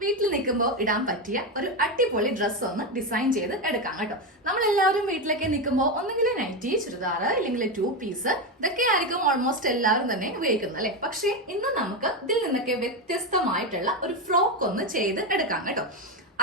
വീട്ടിൽ നിൽക്കുമ്പോൾ ഇടാൻ പറ്റിയ ഒരു അടിപൊളി ഡ്രസ്സ് ഒന്ന് ഡിസൈൻ ചെയ്ത് എടുക്കാം കേട്ടോ. നമ്മളെല്ലാവരും വീട്ടിലേക്ക് നിൽക്കുമ്പോൾ ഒന്നെങ്കിൽ നൈറ്റി, ചുരിദാർ, ഇല്ലെങ്കിൽ 2 പീസ് ഇതൊക്കെ ആയിരിക്കും ഓൾമോസ്റ്റ് എല്ലാവരും തന്നെ ഉപയോഗിക്കുന്നത് അല്ലെ. പക്ഷേ ഇന്ന് നമുക്ക് ഇതിൽ നിന്നൊക്കെ വ്യത്യസ്തമായിട്ടുള്ള ഒരു ഫ്രോക്ക് ഒന്ന് ചെയ്ത് എടുക്കാം കേട്ടോ.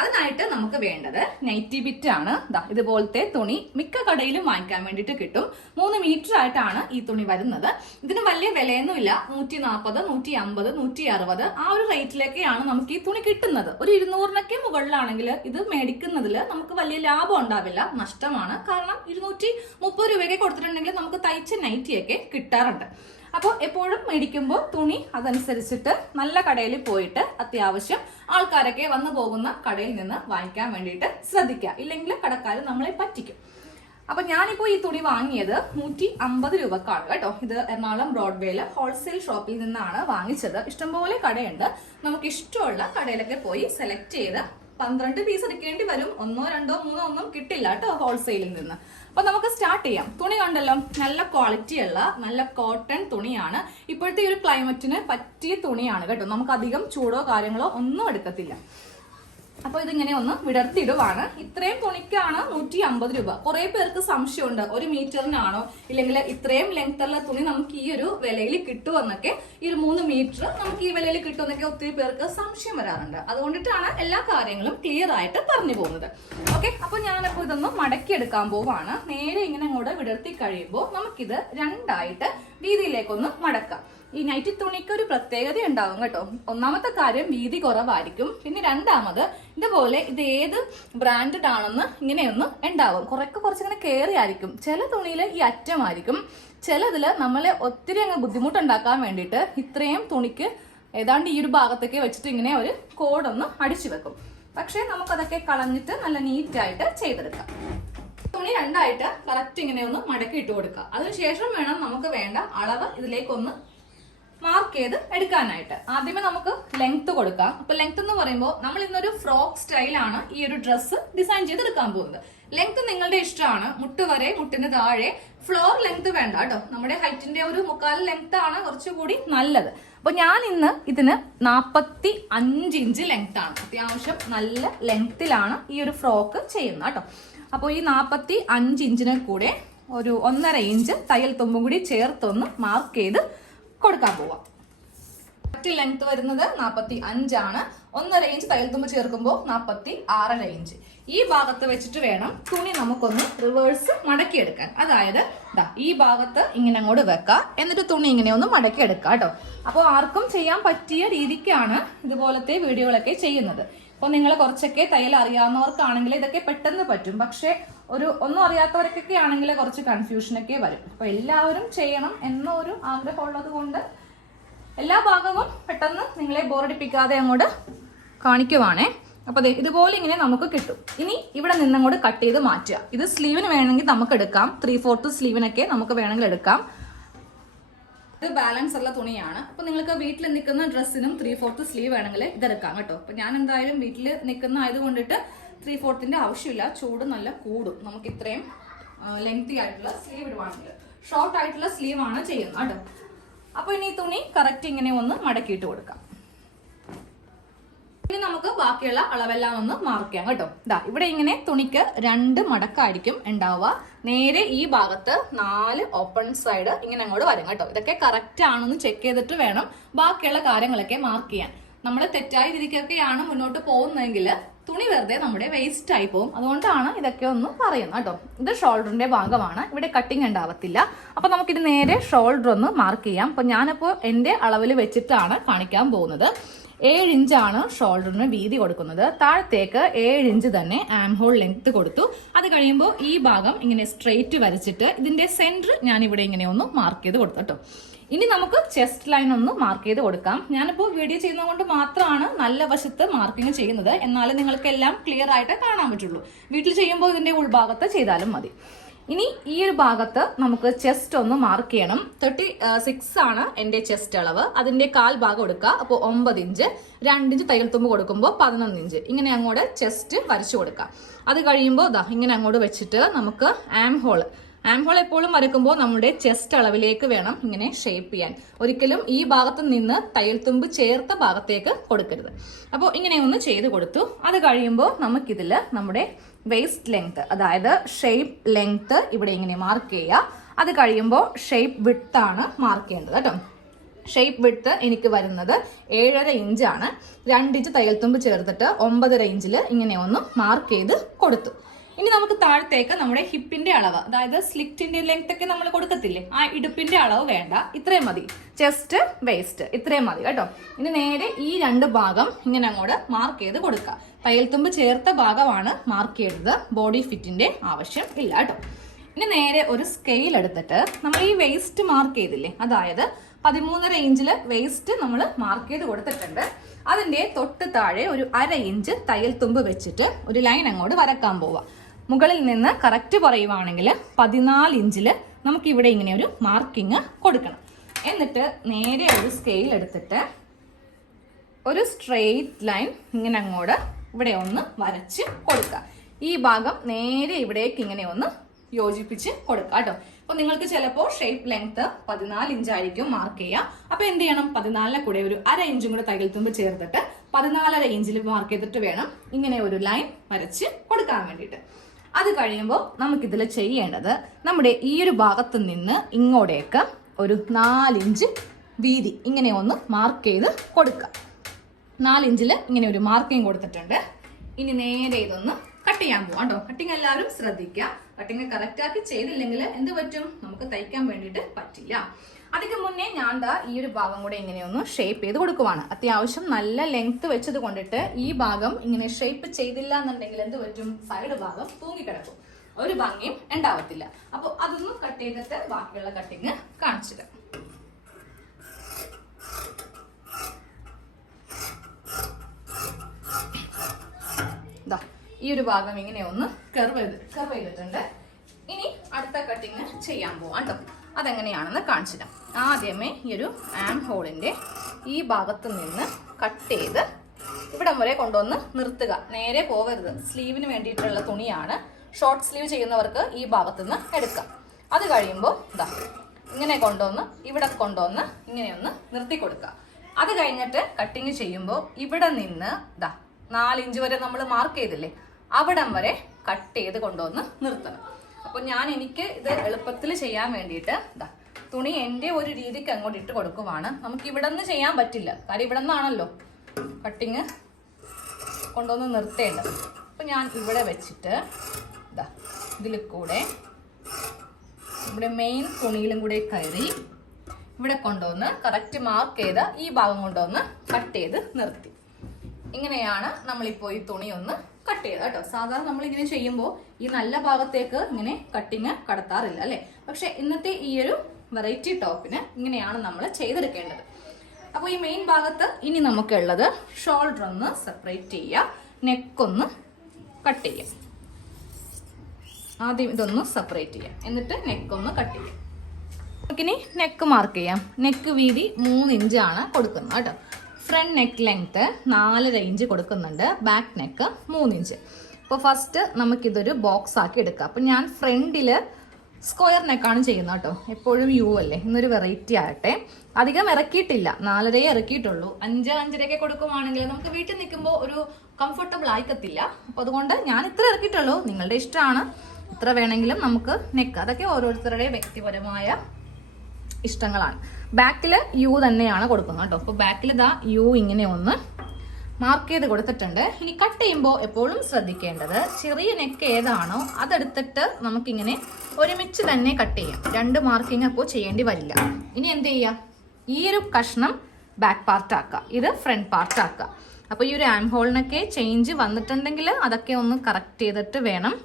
അതിനായിട്ട് നമുക്ക് വേണ്ടത് നൈറ്റി ബിറ്റ് ആണ്. ഇതുപോലത്തെ തുണി മിക്ക കടയിലും വാങ്ങിക്കാൻ വേണ്ടിയിട്ട് കിട്ടും. 3 മീറ്റർ ആയിട്ടാണ് ഈ തുണി വരുന്നത്. ഇതിന് വലിയ വിലയൊന്നുമില്ല. 140, 150, 160 ആ ഒരു റേറ്റിലേക്കാണ് നമുക്ക് ഈ തുണി കിട്ടുന്നത്. ഒരു 200-നൊക്കെ മുകളിലാണെങ്കിൽ ഇത് മേടിക്കുന്നതിൽ നമുക്ക് വലിയ ലാഭം ഉണ്ടാവില്ല, നഷ്ടമാണ്. കാരണം 230 രൂപയൊക്കെ കൊടുത്തിട്ടുണ്ടെങ്കിൽ നമുക്ക് തയ്ച്ച നൈറ്റിയൊക്കെ കിട്ടാറുണ്ട്. അപ്പോൾ എപ്പോഴും മേടിക്കുമ്പോൾ തുണി അതനുസരിച്ചിട്ട് നല്ല കടയിൽ പോയിട്ട് അത്യാവശ്യം ആൾക്കാരൊക്കെ വന്നു പോകുന്ന കടയിൽ നിന്ന് വാങ്ങിക്കാൻ വേണ്ടിയിട്ട് ശ്രദ്ധിക്കുക. ഇല്ലെങ്കിൽ കടക്കാർ നമ്മളെ പറ്റിക്കും. അപ്പൊ ഞാനിപ്പോ ഈ തുണി വാങ്ങിയത് 150 രൂപക്കാണ് കേട്ടോ. ഇത് എറണാകുളം ബ്രോഡ്വേയില് ഹോൾസെയിൽ ഷോപ്പിൽ നിന്നാണ് വാങ്ങിച്ചത്. ഇഷ്ടംപോലെ കടയുണ്ട്. നമുക്ക് ഇഷ്ടമുള്ള കടയിലൊക്കെ പോയി സെലക്ട് ചെയ്ത് 12 പീസ് എടുക്കേണ്ടി വരും. 1, 2, 3 ഒന്നും കിട്ടില്ല കേട്ടോ ഹോൾസെയിലിൽ നിന്ന്. അപ്പൊ നമുക്ക് സ്റ്റാർട്ട് ചെയ്യാം. തുണി കണ്ടല്ലോ, നല്ല ക്വാളിറ്റി ഉള്ള നല്ല കോട്ടൺ തുണിയാണ്. ഇപ്പോഴത്തെ ഈ ഒരു ക്ലൈമറ്റിന് പറ്റിയ തുണിയാണ് കേട്ടോ. നമുക്ക് അധികം ചൂടോ കാര്യങ്ങളോ ഒന്നും എടുക്കത്തില്ല. അപ്പൊ ഇതിങ്ങനെ ഒന്ന് വിടർത്തിയിടുവാണ്. ഇത്രയും തുണിക്കാണ് 150 രൂപ. കുറെ പേർക്ക് സംശയമുണ്ട്, 1 മീറ്ററിനാണോ ഇല്ലെങ്കിൽ ഇത്രയും ലെങ്ത്തുള്ള തുണി നമുക്ക് ഈ ഒരു വിലയിൽ കിട്ടുമെന്നൊക്കെ. ഈ ഒരു 3 മീറ്റർ നമുക്ക് ഈ വിലയിൽ കിട്ടുമെന്നൊക്കെ ഒത്തിരി പേർക്ക് സംശയം വരാറുണ്ട്. അതുകൊണ്ടിട്ടാണ് എല്ലാ കാര്യങ്ങളും ക്ലിയർ ആയിട്ട് പറഞ്ഞു പോകുന്നത്. ഓക്കെ, അപ്പൊ ഞാനപ്പോ ഇതൊന്ന് മടക്കി എടുക്കാൻ പോവാണ്. നേരെ ഇങ്ങനെ അങ്ങോട്ട് വിടർത്തി കഴിയുമ്പോൾ നമുക്കിത് രണ്ടായിട്ട് വീതിയിലേക്കൊന്ന് മടക്കാം. ഈ നൈറ്റി തുണിക്ക് ഒരു പ്രത്യേകത ഉണ്ടാവും കേട്ടോ. ഒന്നാമത്തെ കാര്യം വീതി കുറവായിരിക്കും. പിന്നെ രണ്ടാമത് ഇതുപോലെ ഇത് ഏത് ബ്രാൻഡഡ് ആണെന്ന് ഇങ്ങനെയൊന്ന് ഉണ്ടാവും. കുറച്ചിങ്ങനെ കയറി ആയിരിക്കും. ചില തുണിയിൽ ഈ അറ്റമായിരിക്കും. ചിലതിൽ നമ്മളെ ഒത്തിരി അങ്ങ് ബുദ്ധിമുട്ടുണ്ടാക്കാൻ വേണ്ടിയിട്ട് ഇത്രയും തുണിക്ക് ഏതാണ്ട് ഈ ഒരു ഭാഗത്തേക്ക് വെച്ചിട്ട് ഇങ്ങനെ ഒരു കോഡൊന്ന് അടിച്ചു വെക്കും. പക്ഷെ നമുക്കതൊക്കെ കളഞ്ഞിട്ട് നല്ല നീറ്റായിട്ട് ചെയ്തെടുക്കാം. തുണി രണ്ടായിട്ട് കറക്റ്റ് ഇങ്ങനെ ഒന്ന് മടക്കി ഇട്ട് കൊടുക്കുക. അതിനുശേഷം വേണം നമുക്ക് വേണ്ട അളവ് ഇതിലേക്കൊന്ന് മാർക്ക് ചെയ്ത് എടുക്കാനായിട്ട്. ആദ്യമേ നമുക്ക് ലെങ്ത് കൊടുക്കാം. അപ്പൊ ലെങ്ത് എന്ന് പറയുമ്പോൾ നമ്മൾ ഇന്നൊരു ഫ്രോക്ക് സ്റ്റൈലാണ് ഈ ഒരു ഡ്രസ്സ് ഡിസൈൻ ചെയ്ത് എടുക്കാൻ പോകുന്നത്. ലെങ്ത് നിങ്ങളുടെ ഇഷ്ടമാണ്. മുട്ട് വരെ, മുട്ടിന് താഴെ. ഫ്ലോർ ലെങ്ത് വേണ്ട കേട്ടോ. നമ്മുടെ ഹൈറ്റിന്റെ ഒരു 1/4 ലെങ്ത് ആണ് കുറച്ചുകൂടി നല്ലത്. അപ്പൊ ഞാൻ ഇന്ന് ഇതിന് 45 ഇഞ്ച് ലെങ്ത് ആണ്. അത്യാവശ്യം നല്ല ലെങ്ത്തിലാണ് ഈ ഒരു ഫ്രോക്ക് ചെയ്യുന്നത് കേട്ടോ. അപ്പോൾ ഈ 45 ഇഞ്ചിനെ കൂടെ ഒരു 1.5 ഇഞ്ച് തയ്യൽ തുമ്പും കൂടി ചേർത്തൊന്ന് മാർക്ക് ചെയ്ത് കൊടുക്കാൻ പോവാം. കറക്റ്റ് ലെങ്ത് വരുന്നത് 45 ആണ്. 1.5 ഇഞ്ച് തയ്യൽ തുമ്പ് ചേർക്കുമ്പോൾ 46.5 ഇഞ്ച്. ഈ ഭാഗത്ത് വെച്ചിട്ട് വേണം തുണി നമുക്കൊന്ന് റിവേഴ്സ് മടക്കിയെടുക്കാൻ. അതായത് ഈ ഭാഗത്ത് ഇങ്ങനെ അങ്ങോട്ട് വെക്കാം. എന്നിട്ട് തുണി ഇങ്ങനെ ഒന്ന് മടക്കിയെടുക്കാം കേട്ടോ. അപ്പോൾ ആർക്കും ചെയ്യാൻ പറ്റിയ രീതിക്കാണ് ഇതുപോലത്തെ വീഡിയോകളൊക്കെ ചെയ്യുന്നത്. അപ്പോൾ നിങ്ങൾ കുറച്ചൊക്കെ തയ്യൽ അറിയാവുന്നവർക്കാണെങ്കിൽ ഇതൊക്കെ പെട്ടെന്ന് പറ്റും. പക്ഷെ ഒന്നും അറിയാത്തവർക്കൊക്കെ ആണെങ്കിൽ കുറച്ച് കൺഫ്യൂഷനൊക്കെ വരും. അപ്പൊ എല്ലാവരും ചെയ്യണം എന്നൊരു ആഗ്രഹമുള്ളത് കൊണ്ട് എല്ലാ ഭാഗവും പെട്ടെന്ന് നിങ്ങളെ ബോറടിപ്പിക്കാതെ അങ്ങോട്ട് കാണിക്കുവാണേ. അപ്പൊ ഇതുപോലെ ഇങ്ങനെ നമുക്ക് കിട്ടും. ഇനി ഇവിടെ നിന്നങ്ങോട്ട് കട്ട് ചെയ്ത് മാറ്റുക. ഇത് സ്ലീവിന് വേണമെങ്കിൽ നമുക്ക് എടുക്കാം. 3/4 സ്ലീവിനൊക്കെ നമുക്ക് വേണമെങ്കിൽ എടുക്കാം. ഇത് ബാലൻസ് ഉള്ള തുണിയാണ്. അപ്പൊ നിങ്ങൾക്ക് വീട്ടിൽ നിൽക്കുന്ന ഡ്രസ്സിനും 3/4 സ്ലീവ് വേണമെങ്കിൽ ഇതെടുക്കാം കേട്ടോ. അപ്പൊ ഞാൻ എന്തായാലും വീട്ടിൽ നിൽക്കുന്ന ആയതുകൊണ്ടിട്ട് 3/4 ആവശ്യമില്ല. ചൂട് നല്ല കൂടും. നമുക്ക് ഇത്രയും ലെങ്തി ആയിട്ടുള്ള സ്ലീവ് ഇടുവാണെങ്കിൽ. ഷോർട്ട് ആയിട്ടുള്ള സ്ലീവ് ആണ് ചെയ്യുന്നത് കേട്ടോ. അപ്പൊ ഇനി ഈ തുണി കറക്റ്റ് ഇങ്ങനെ ഒന്ന് മടക്കിയിട്ട് കൊടുക്കാം. ഇനി നമുക്ക് ബാക്കിയുള്ള അളവെല്ലാം ഒന്ന് മാർക്ക് ചെയ്യാം കേട്ടോ. ഇവിടെ ഇങ്ങനെ തുണിക്ക് 2 മടക്കായിരിക്കും ഉണ്ടാവുക. നേരെ ഈ ഭാഗത്ത് 4 ഓപ്പൺ സൈഡ് ഇങ്ങനെ അങ്ങോട്ട് വരും കേട്ടോ. ഇതൊക്കെ കറക്റ്റ് ആണെന്ന് ചെക്ക് ചെയ്തിട്ട് വേണം ബാക്കിയുള്ള കാര്യങ്ങളൊക്കെ മാർക്ക് ചെയ്യാൻ. നമ്മൾ തെറ്റായ രീതിക്കൊക്കെയാണ് മുന്നോട്ട് പോകുന്നതെങ്കിൽ തുണി വെറുതെ നമ്മുടെ വേസ്റ്റ് ആയി പോകും. അതുകൊണ്ടാണ് ഇതൊക്കെ ഒന്ന് പറയുന്നത് കേട്ടോ. ഇത് ഷോൾഡറിന്റെ ഭാഗമാണ്. ഇവിടെ കട്ടിങ് ഉണ്ടാവത്തില്ല. അപ്പൊ നമുക്കിത് നേരെ ഷോൾഡർ ഒന്ന് മാർക്ക് ചെയ്യാം. അപ്പൊ ഞാനിപ്പോ എന്റെ അളവിൽ വെച്ചിട്ടാണ് കാണിക്കാൻ പോകുന്നത്. 7 ഇഞ്ചാണ് ഷോൾഡറിന് വീതി കൊടുക്കുന്നത്. താഴത്തേക്ക് 7 ഇഞ്ച് തന്നെ ആം ഹോൾ ലെങ്ത് കൊടുത്തു. അത് കഴിയുമ്പോൾ ഈ ഭാഗം ഇങ്ങനെ സ്ട്രെയിറ്റ് വരച്ചിട്ട് ഇതിന്റെ സെന്റർ ഞാൻ ഇവിടെ ഇങ്ങനെ ഒന്ന് മാർക്ക് ചെയ്ത് കൊടുത്തു കേട്ടോ. ഇനി നമുക്ക് ചെസ്റ്റ് ലൈൻ ഒന്ന് മാർക്ക് ചെയ്ത് കൊടുക്കാം. ഞാനിപ്പോൾ വീഡിയോ ചെയ്യുന്നത് കൊണ്ട് മാത്രമാണ് നല്ല വശത്ത് മാർക്കിങ് ചെയ്യുന്നത്. എന്നാലും നിങ്ങൾക്ക് എല്ലാം ക്ലിയർ ആയിട്ട് കാണാൻ പറ്റുള്ളൂ. വീട്ടിൽ ചെയ്യുമ്പോൾ ഇതിന്റെ ഉൾഭാഗത്ത് ചെയ്താലും മതി. ഇനി ഈ ഒരു ഭാഗത്ത് നമുക്ക് ചെസ്റ്റ് ഒന്ന് മാർക്ക് ചെയ്യണം. 36 ആണ് എന്റെ ചെസ്റ്റ് അളവ്. അതിന്റെ 1/4 ഭാഗം എടുക്കുക. അപ്പോൾ 9 ഇഞ്ച്. 2 ഇഞ്ച് തയ്യൽ തുമ്പ് കൊടുക്കുമ്പോൾ 11 ഇഞ്ച്. ഇങ്ങനെ അങ്ങോട്ട് ചെസ്റ്റ് വരച്ചു കൊടുക്കാം. അത് കഴിയുമ്പോൾ ഇങ്ങനെ അങ്ങോട്ട് വെച്ചിട്ട് നമുക്ക് ആം ഹോൾ ആം ഹോൾ എപ്പോഴും വരയ്ക്കുമ്പോൾ നമ്മുടെ ചെസ്റ്റ് അളവിലേക്ക് വേണം ഇങ്ങനെ ഷേപ്പ് ചെയ്യാൻ. ഒരിക്കലും ഈ ഭാഗത്ത് നിന്ന് തയ്യൽ തുമ്പ് ചേർത്ത ഭാഗത്തേക്ക് കൊടുക്കരുത്. അപ്പോൾ ഇങ്ങനെ ഒന്ന് ചെയ്ത് കൊടുത്തു. അത് കഴിയുമ്പോൾ നമുക്കിതിൽ നമ്മുടെ വേസ്റ്റ് ലെങ്ത്, അതായത് ഷേപ്പ് ലെങ്ത് ഇവിടെ ഇങ്ങനെ മാർക്ക് ചെയ്യുക. അത് കഴിയുമ്പോൾ ഷേപ്പ് വിഡ്ത്ത് ആണ് മാർക്ക് ചെയ്യേണ്ടത് കേട്ടോ. ഷേപ്പ് വിഡ്ത്ത് എനിക്ക് വരുന്നത് 7.5 ഇഞ്ചാണ്. 2 ഇഞ്ച് തയ്യൽ തുമ്പ് ചേർത്തിട്ട് 9.5 ഇഞ്ചിൽ ഇങ്ങനെ ഒന്ന് മാർക്ക് ചെയ്ത് കൊടുത്തു. ഇനി നമുക്ക് താഴത്തേക്ക് നമ്മുടെ ഹിപ്പിന്റെ അളവ്, അതായത് സ്ലിറ്റിന്റെ ലെങ്ത് ഒക്കെ നമ്മൾ കൊടുക്കത്തില്ലേ, ആ ഇടുപ്പിന്റെ അളവ് വേണ്ട, ഇത്രയും മതി. ചെസ്റ്റ് വേസ്റ്റ് ഇത്രയും മതി കേട്ടോ. ഇനി നേരെ ഈ 2 ഭാഗം ഇങ്ങനെ അങ്ങോട്ട് മാർക്ക് ചെയ്ത് കൊടുക്കുക. തയ്യൽ തുമ്പ് ചേർത്ത ഭാഗമാണ് മാർക്ക് ചെയ്തത്, ബോഡി ഫിറ്റിന്റെ ആവശ്യം ഇല്ല കേട്ടോ. ഇനി നേരെ ഒരു സ്കെയിൽ എടുത്തിട്ട് നമ്മൾ ഈ വേസ്റ്റ് മാർക്ക് ചെയ്തില്ലേ, അതായത് 13.5 ഇഞ്ചിൽ വേസ്റ്റ് നമ്മൾ മാർക്ക് ചെയ്ത് കൊടുത്തിട്ടുണ്ട്. അതിന്റെ തൊട്ട് താഴെ ഒരു 1/2 ഇഞ്ച് തയ്യൽ തുമ്പ് വെച്ചിട്ട് ഒരു ലൈൻ അങ്ങോട്ട് വരക്കാൻ പോവാം. മുകളിൽ നിന്ന് കറക്റ്റ് പറയുവാണെങ്കിൽ 14 ഇഞ്ചിൽ നമുക്ക് ഇവിടെ ഇങ്ങനെ ഒരു മാർക്കിങ് കൊടുക്കണം. എന്നിട്ട് നേരെ ഒരു സ്കെയിൽ എടുത്തിട്ട് ഒരു സ്ട്രെയിറ്റ് ലൈൻ ഇങ്ങനെ അങ്ങോട്ട് ഇവിടെ ഒന്ന് വരച്ച് കൊടുക്കുക. ഈ ഭാഗം നേരെ ഇവിടേക്ക് ഇങ്ങനെ ഒന്ന് യോജിപ്പിച്ച് കൊടുക്കുക കേട്ടോ. അപ്പൊ നിങ്ങൾക്ക് ചിലപ്പോൾ ഷേപ്പ് ലെങ്ത് 14 ഇഞ്ചായിരിക്കും മാർക്ക് ചെയ്യുക. അപ്പൊ എന്ത് ചെയ്യണം, 14 കൂടെ ഒരു 1/2 ഇഞ്ചും കൂടെ തയ്യൽ തുമ്പ് ചേർത്തിട്ട് 14.5 ഇഞ്ചിൽ മാർക്ക് ചെയ്തിട്ട് വേണം ഇങ്ങനെ ഒരു ലൈൻ വരച്ച് കൊടുക്കാൻ വേണ്ടിയിട്ട്. അത് കഴിയുമ്പോൾ നമുക്കിതിൽ ചെയ്യേണ്ടത് നമ്മുടെ ഈ ഒരു ഭാഗത്ത് നിന്ന് ഇങ്ങോട്ടേക്ക് ഒരു 4 ഇഞ്ച് വീതി ഇങ്ങനെ ഒന്ന് മാർക്ക് ചെയ്ത് കൊടുക്കുക. 4 ഇഞ്ചിൽ ഇങ്ങനെ ഒരു മാർക്കിങ് കൊടുത്തിട്ടുണ്ട്. ഇനി നേരെ ഇതൊന്ന് കട്ട് ചെയ്യാൻ പോവാം കേട്ടോ. കട്ടിങ് എല്ലാവരും ശ്രദ്ധിക്കുക. കട്ടിങ് കറക്റ്റ് ആക്കി ചെയ്തില്ലെങ്കിൽ എന്ത് പറ്റും, നമുക്ക് തയ്ക്കാൻ വേണ്ടിയിട്ട് പറ്റില്ല. അതിന് മുന്നേ ഞാൻ ഈ ഒരു ഭാഗം കൂടെ ഇങ്ങനെയൊന്ന് ഷേപ്പ് ചെയ്ത് കൊടുക്കുവാണ്. അത്യാവശ്യം നല്ല ലെങ്ത് വെച്ചത് കൊണ്ടിട്ട് ഈ ഭാഗം ഇങ്ങനെ ഷേപ്പ് ചെയ്തില്ല എന്നുണ്ടെങ്കിൽ എന്ത് പറ്റും, സൈഡ് ഭാഗം തൂങ്ങിക്കിടക്കും, ഒരു ഭംഗിയും ഉണ്ടാവത്തില്ല. അപ്പോൾ അതൊന്ന് കട്ട് ചെയ്തിട്ട് ബാക്കിയുള്ള കട്ടിങ് കാണിച്ചിട്ട് ഈ ഒരു ഭാഗം ഇങ്ങനെ ഒന്ന് കർവ് ചെയ്തിട്ടുണ്ട്. ഇനി അടുത്ത കട്ടിങ് ചെയ്യാൻ പോവാം കേട്ടോ. അതെങ്ങനെയാണെന്ന് കാണിച്ചിടാം. ആദ്യമേ ഈ ഒരു ആം ഹോളിന്റെ ഈ ഭാഗത്ത് നിന്ന് കട്ട് ചെയ്ത് ഇവിടം വരെ കൊണ്ടുവന്ന് നിർത്തുക. നേരെ പോകരുത്, സ്ലീവിന് വേണ്ടിയിട്ടുള്ള തുണിയാണ്. ഷോർട്ട് സ്ലീവ് ചെയ്യുന്നവർക്ക് ഈ ഭാഗത്തുനിന്ന് എടുക്കാം. അത് കഴിയുമ്പോൾ ഇങ്ങനെ കൊണ്ടുവന്ന് ഇവിടെ കൊണ്ടുവന്ന് ഇങ്ങനെയൊന്ന് നിർത്തി കൊടുക്കുക. അത് കഴിഞ്ഞിട്ട് കട്ടിങ് ചെയ്യുമ്പോൾ ഇവിടെ നിന്ന് 4 ഇഞ്ച് വരെ നമ്മൾ മാർക്ക് ചെയ്തില്ലേ, അവിടം വരെ കട്ട് ചെയ്ത് കൊണ്ടുവന്ന് നിർത്തണം. അപ്പൊ എനിക്ക് ഇത് എളുപ്പത്തിൽ ചെയ്യാൻ വേണ്ടിയിട്ട് തുണി എൻ്റെ ഒരു രീതിക്ക് അങ്ങോട്ട് ഇട്ട് കൊടുക്കുവാണ്. നമുക്ക് ഇവിടെ നിന്ന് ചെയ്യാൻ പറ്റില്ല, കാര്യം ഇവിടെ നിന്നാണല്ലോ കട്ടിങ് കൊണ്ടുവന്ന് നിർത്തേണ്ടത്. അപ്പൊ ഞാൻ ഇവിടെ വെച്ചിട്ട് ഇതിൽ കൂടെ ഇവിടെ മെയിൻ തുണിയിലും കൂടെ കയറി ഇവിടെ കൊണ്ടുവന്ന് കറക്റ്റ് മാർക്ക് ചെയ്ത് ഈ ഭാഗം കൊണ്ടുവന്ന് കട്ട് ചെയ്ത് നിർത്തി. ഇങ്ങനെയാണ് നമ്മളിപ്പോൾ ഈ തുണി ഒന്ന് കട്ട് ചെയ്ത് കേട്ടോ. സാധാരണ നമ്മളിങ്ങനെ ചെയ്യുമ്പോൾ ഈ നല്ല ഭാഗത്തേക്ക് ഇങ്ങനെ കട്ടിങ് കടത്താറില്ല അല്ലേ. പക്ഷെ ഇന്നത്തെ ഈ ഒരു വെറൈറ്റി ടോപ്പിന് ഇങ്ങനെയാണ് നമ്മൾ ചെയ്തെടുക്കേണ്ടത്. അപ്പോൾ ഈ മെയിൻ ഭാഗത്ത് ഇനി നമുക്കുള്ളത് ഷോൾഡർ ഒന്ന് സെപ്പറേറ്റ് ചെയ്യുക, നെക്കൊന്ന് കട്ട് ചെയ്യാം. ആദ്യം ഇതൊന്ന് സെപ്പറേറ്റ് ചെയ്യാം, എന്നിട്ട് നെക്കൊന്ന് കട്ട് ചെയ്യാം. നമുക്കിനി നെക്ക് മാർക്ക് ചെയ്യാം. നെക്ക് വീതി 3 ഇഞ്ചാണ് കൊടുക്കുന്നത് കേട്ടോ. ഫ്രണ്ട് നെക്ക് ലെങ്ത് 4.5 ഇഞ്ച് കൊടുക്കുന്നുണ്ട്, ബാക്ക് നെക്ക് 3 ഇഞ്ച്. അപ്പോൾ ഫസ്റ്റ് നമുക്കിതൊരു ബോക്സ് ആക്കി എടുക്കാം. അപ്പം ഞാൻ ഫ്രണ്ടില് സ്ക്വയർ നെക്കാണ് ചെയ്യുന്നത് കേട്ടോ. എപ്പോഴും യു അല്ലേ, ഇന്നൊരു വെറൈറ്റി ആകട്ടെ. അധികം ഇറക്കിയിട്ടില്ല, 4.5 ഇറക്കിയിട്ടുള്ളൂ. 5-5.5 കൊടുക്കുവാണെങ്കിൽ നമുക്ക് വീട്ടിൽ നിൽക്കുമ്പോൾ ഒരു കംഫർട്ടബിൾ ആയിക്കത്തില്ല. അപ്പോൾ അതുകൊണ്ട് ഞാൻ ഇത്ര ഇറക്കിയിട്ടുള്ളൂ. നിങ്ങളുടെ ഇഷ്ടമാണ്, ഇത്ര വേണമെങ്കിലും നമുക്ക് നെക്ക്, അതൊക്കെ ഓരോരുത്തരുടെയും വ്യക്തിപരമായ ഇഷ്ടങ്ങളാണ്. ബാക്കിൽ യു തന്നെയാണ് കൊടുക്കുന്നത് കേട്ടോ. അപ്പോൾ ബാക്കിൽ യു ഇങ്ങനെ ഒന്ന് മാർക്ക് ചെയ്ത് കൊടുത്തിട്ടുണ്ട്. ഇനി കട്ട് ചെയ്യുമ്പോൾ എപ്പോഴും ശ്രദ്ധിക്കേണ്ടത് ചെറിയ നെക്ക് ഏതാണോ അതെടുത്തിട്ട് നമുക്കിങ്ങനെ ഒരുമിച്ച് തന്നെ കട്ട് ചെയ്യാം. 2 മാർക്കിങ് അപ്പോൾ ചെയ്യേണ്ടി വരില്ല. ഇനി എന്ത് ചെയ്യാം, ഈ ഒരു കഷ്ണം ബാക്ക് പാർട്ട് ആക്കുക, ഇത് ഫ്രണ്ട് പാർട്ട് ആക്കുക. അപ്പോൾ ഈ ഒരു ആം ഹോളിനൊക്കെ ചേഞ്ച് വന്നിട്ടുണ്ടെങ്കിൽ അതൊക്കെ ഒന്ന് കറക്റ്റ് ചെയ്തിട്ട് വേണം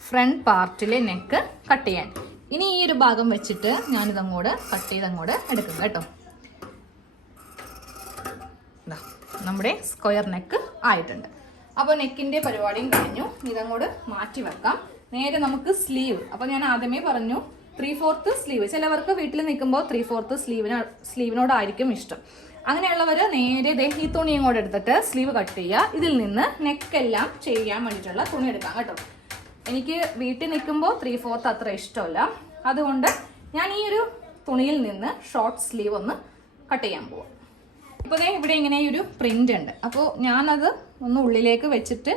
ഫ്രണ്ട് പാർട്ടിലെ നെക്ക് കട്ട് ചെയ്യാൻ. ഇനി ഈ ഒരു ഭാഗം വെച്ചിട്ട് ഞാനിതങ്ങോട്ട് കട്ട് ചെയ്ത് അങ്ങോട്ട് എടുക്കും കേട്ടോ. നമ്മുടെ സ്ക്വയർ നെക്ക് ആയിട്ടുണ്ട്. അപ്പോൾ നെക്കിന്റെ പരിപാടിയും കഴിഞ്ഞു. ഇതങ്ങോട്ട് മാറ്റി വെക്കാം. നേരെ നമുക്ക് സ്ലീവ്. അപ്പോൾ ഞാൻ ആദ്യമേ പറഞ്ഞു 3/4 സ്ലീവ്. ചിലവർക്ക് വീട്ടിൽ നിൽക്കുമ്പോൾ 3/4 സ്ലീവിനോടായിരിക്കും ഇഷ്ടം. അങ്ങനെയുള്ളവർ നേരെ ഈ തുണി ഇങ്ങോട്ട് എടുത്തിട്ട് സ്ലീവ് കട്ട് ചെയ്യുക. ഇതിൽ നിന്ന് നെക്കെല്ലാം ചെയ്യാൻ വേണ്ടിയിട്ടുള്ള തുണി എടുക്കാം കേട്ടോ. എനിക്ക് വീട്ടിൽ നിൽക്കുമ്പോൾ 3/4 അത്ര ഇഷ്ടമല്ല. അതുകൊണ്ട് ഞാൻ ഈ ഒരു തുണിയിൽ നിന്ന് ഷോർട്ട് സ്ലീവ് ഒന്ന് കട്ട് ചെയ്യാൻ പോവാം. ഇപ്പോൾ ഇവിടെ ഇങ്ങനെ ഒരു പ്രിന്റ് ഉണ്ട്. അപ്പോൾ ഞാനത് ഒന്ന് ഉള്ളിലേക്ക് വെച്ചിട്ട്,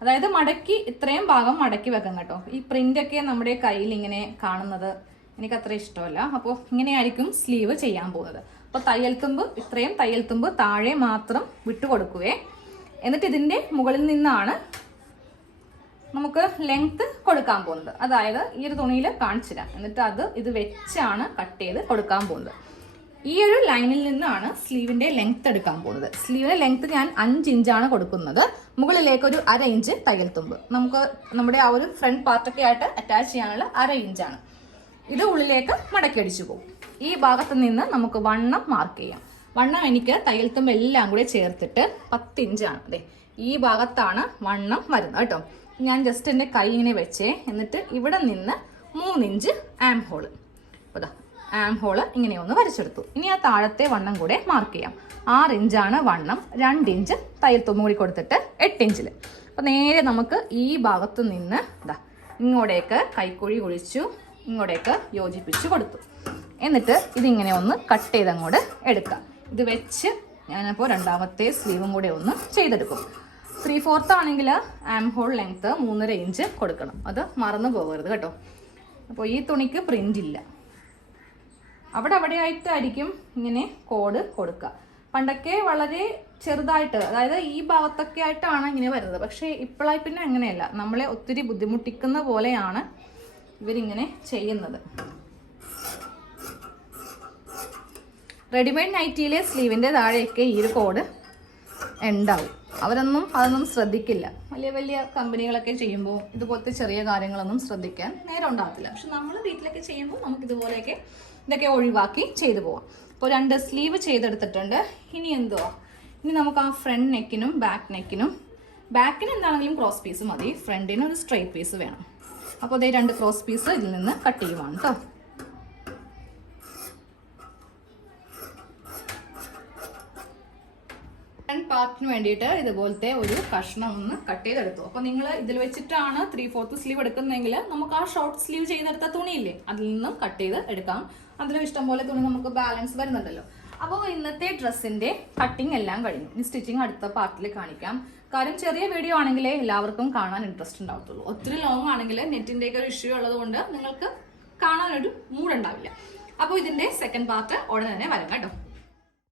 അതായത് മടക്കി ഇത്രയും ഭാഗം മടക്കി വെക്കാം കേട്ടോ. ഈ പ്രിന്റൊക്കെ നമ്മുടെ കയ്യിൽ ഇങ്ങനെ കാണുന്നത് എനിക്ക് അത്ര ഇഷ്ടമല്ല. അപ്പോൾ ഇങ്ങനെയായിരിക്കും സ്ലീവ് ചെയ്യാൻ പോകുന്നത്. അപ്പോൾ തയ്യൽത്തുമ്പ് ഇത്രയും തയ്യൽത്തുമ്പ് താഴെ മാത്രം വിട്ടു കൊടുക്കുവേ. എന്നിട്ട് ഇതിൻ്റെ മുകളിൽ നിന്നാണ് നമുക്ക് ലെങ്ത് കൊടുക്കാൻ പോകുന്നത്. അതായത് ഈ ഒരു തുണിയിൽ കാണിച്ചിരാം. എന്നിട്ട് ഇത് വെച്ചാണ് കട്ട് ചെയ്ത് കൊടുക്കാൻ പോകുന്നത്. ഈ ഒരു ലൈനിൽ നിന്നാണ് സ്ലീവിന്റെ ലെങ്ത് എടുക്കാൻ പോകുന്നത്. സ്ലീവിന്റെ ലെങ്ത് ഞാൻ 5 ഇഞ്ചാണ് കൊടുക്കുന്നത്. മുകളിലേക്ക് ഒരു 1/2 ഇഞ്ച് തയ്യൽ തുമ്പ്. നമുക്ക് നമ്മുടെ ആ ഒരു ഫ്രണ്ട് പാർട്ടൊക്കെ ആയിട്ട് അറ്റാച്ച് ചെയ്യാനുള്ള 1/2 ഇഞ്ചാണ്. ഇത് ഉള്ളിലേക്ക് മടക്കി അടിച്ചു പോകും. ഈ ഭാഗത്ത് നിന്ന് നമുക്ക് വണ്ണം മാർക്ക് ചെയ്യാം. വണ്ണം എനിക്ക് തയ്യൽ തുമ്പ് എല്ലാം കൂടെ ചേർത്തിട്ട് 10 ഇഞ്ചാണ്. അതെ, ഈ ഭാഗത്താണ് വണ്ണം വരുന്നത് കേട്ടോ. ഞാൻ ജസ്റ്റ് എൻ്റെ കൈ ഇങ്ങനെ വെച്ചേ. എന്നിട്ട് ഇവിടെ നിന്ന് 3 ഇഞ്ച് ആം ഹോള്, ആം ഹോള് ഇങ്ങനെ ഒന്ന് വരച്ചെടുത്തു. ഇനി ആ താഴത്തെ വണ്ണം കൂടെ മാർക്ക് ചെയ്യാം. 6 ഇഞ്ചാണ് വണ്ണം. 2 ഇഞ്ച് തയ്യൽ തുമ്പ് കൂടി കൊടുത്തിട്ട് 8 ഇഞ്ചിൽ. അപ്പോൾ നേരെ നമുക്ക് ഈ ഭാഗത്ത് നിന്ന് ഇങ്ങോട്ടേക്ക് കൈക്കുഴി കുഴിച്ചു, ഇങ്ങോട്ടേക്ക് യോജിപ്പിച്ച് കൊടുത്തു. എന്നിട്ട് ഇതിങ്ങനെ ഒന്ന് കട്ട് ചെയ്ത് അങ്ങോട്ട് എടുക്കാം. ഇത് വെച്ച് ഞാനപ്പോൾ രണ്ടാമത്തെ സ്ലീവും കൂടെ ഒന്ന് ചെയ്തെടുക്കും. 3/4 ആണെങ്കിൽ ആം ഹോൾ ലെങ്ത്ത് 3.5 ഇഞ്ച് കൊടുക്കണം. അത് മറന്നു പോകരുത് കേട്ടോ. അപ്പോൾ ഈ തുണിക്ക് പ്രിന്റ് ഇല്ല. അവിടെ ആയിട്ടായിരിക്കും ഇങ്ങനെ കോഡ് കൊടുക്കുക. പണ്ടൊക്കെ വളരെ ചെറുതായിട്ട്, അതായത് ഈ ഭാഗത്തൊക്കെ ആയിട്ടാണ് ഇങ്ങനെ വരുന്നത്. പക്ഷേ ഇപ്പോഴായി പിന്നെ അങ്ങനെയല്ല. നമ്മളെ ഒത്തിരി ബുദ്ധിമുട്ടിക്കുന്ന പോലെയാണ് ഇവരിങ്ങനെ ചെയ്യുന്നത്. റെഡിമെയ്ഡ് നൈറ്റിയിലെ സ്ലീവിൻ്റെ താഴെയൊക്കെ ഈ ഒരു കോഡ് ഉണ്ടാവും. അതൊന്നും ശ്രദ്ധിക്കില്ല. വലിയ വലിയ കമ്പനികളൊക്കെ ചെയ്യുമ്പോൾ ഇതുപോലത്തെ ചെറിയ കാര്യങ്ങളൊന്നും ശ്രദ്ധിക്കാൻ നേരം ഉണ്ടാകത്തില്ല. പക്ഷെ നമ്മൾ വീട്ടിലൊക്കെ ചെയ്യുമ്പോൾ നമുക്ക് ഇതൊക്കെ ഒഴിവാക്കി ചെയ്തു പോവാം. ഇപ്പോൾ 2 സ്ലീവ് ചെയ്തെടുത്തിട്ടുണ്ട്. ഇനി നമുക്ക് ആ ഫ്രണ്ട് നെക്കിനും ബാക്കിന് എന്താണെങ്കിലും ക്രോസ് പീസ് മതി. ഫ്രണ്ടിന് ഒരു സ്ട്രൈറ്റ് പീസ് വേണം. അപ്പോൾ 2 ക്രോസ് പീസ് ഇതിൽ നിന്ന് കട്ട് ചെയ്യുവാണ് കേട്ടോ. ഫ്രണ്ട് പാർട്ടിന് വേണ്ടിയിട്ട് ഇതുപോലത്തെ ഒരു കഷ്ണം ഒന്ന് കട്ട് ചെയ്തെടുത്തു. അപ്പോൾ നിങ്ങൾ ഇതിൽ വെച്ചിട്ടാണ് 3/4 സ്ലീവ് എടുക്കുന്നതെങ്കിൽ നമുക്ക് ആ ഷോർട്ട് സ്ലീവ് ചെയ്തെടുത്ത തുണിയില്ലേ, അതിൽ നിന്നും കട്ട് ചെയ്ത് എടുക്കാം. അതിലും ഇഷ്ടംപോലെ തുണി നമുക്ക് ബാലൻസ് വരുന്നുണ്ടല്ലോ. അപ്പോൾ ഇന്നത്തെ ഡ്രസ്സിന്റെ കട്ടിങ് എല്ലാം കഴിഞ്ഞു. ഇനി സ്റ്റിച്ചിങ് അടുത്ത പാർട്ടിൽ കാണിക്കാം. കാര്യം ചെറിയ വീഡിയോ ആണെങ്കിലേ എല്ലാവർക്കും കാണാൻ ഇൻട്രസ്റ്റ് ഉണ്ടാവത്തുള്ളൂ. ഒത്തിരി ലോങ് ആണെങ്കിൽ നെറ്റിന്റെയൊക്കെ ഒരു ഇഷ്യൂ ഉള്ളത് കൊണ്ട് നിങ്ങൾക്ക് കാണാനൊരു മൂഡ് ഉണ്ടാവില്ല. അപ്പോൾ ഇതിന്റെ സെക്കൻഡ് പാർട്ട് ഉടനെ തന്നെ വരാം കേട്ടോ.